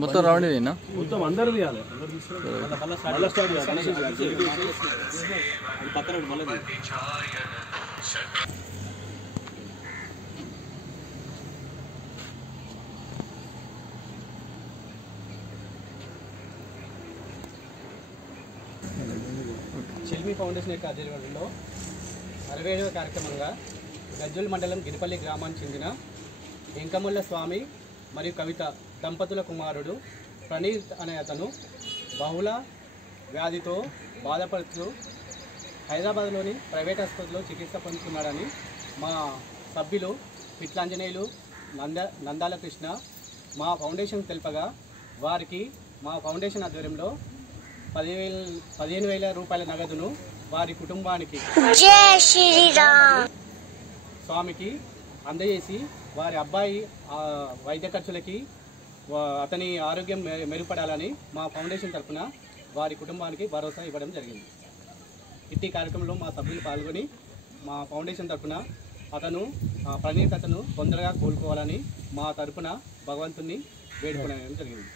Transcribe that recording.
మొత్తం రావడేనా మొత్తం అందరు తీయాలి చెల్మి ఫౌండేషన్ యొక్క ఆధ్వర్యంలో 67వ కార్యక్రమంగా గజ్జుల్ మండలం గిరిపల్లి గ్రామానికి చెందిన వెంకమల్ల స్వామి మరియు కవిత దంపతుల కుమారుడు ప్రణీత్ అనే అతను బహుళ వ్యాధితో బాధపడుతూ హైదరాబాద్లోని ప్రైవేట్ ఆసుపత్రిలో చికిత్స పొందుతున్నాడని మా సభ్యులు పిట్లాంజనేయులు నందాల కృష్ణ మా ఫౌండేషన్ తెలుపగా వారికి మా ఫౌండేషన్ ఆధ్వర్యంలో 15,000 రూపాయల నగదును వారి కుటుంబానికి స్వామికి అందజేసి వారి అబ్బాయి వైద్య ఖర్చులకి అతని ఆరోగ్యం మెరుగుపడాలని మా ఫౌండేషన్ తరఫున వారి కుటుంబానికి భరోసా ఇవ్వడం జరిగింది. ఇట్టి కార్యక్రమంలో మా సభ్యులు పాల్గొని మా ఫౌండేషన్ తరఫున ప్రణీత్ అతను తొందరగా కోలుకోవాలని మా తరఫున భగవంతుని వేడుకోవడం జరిగింది.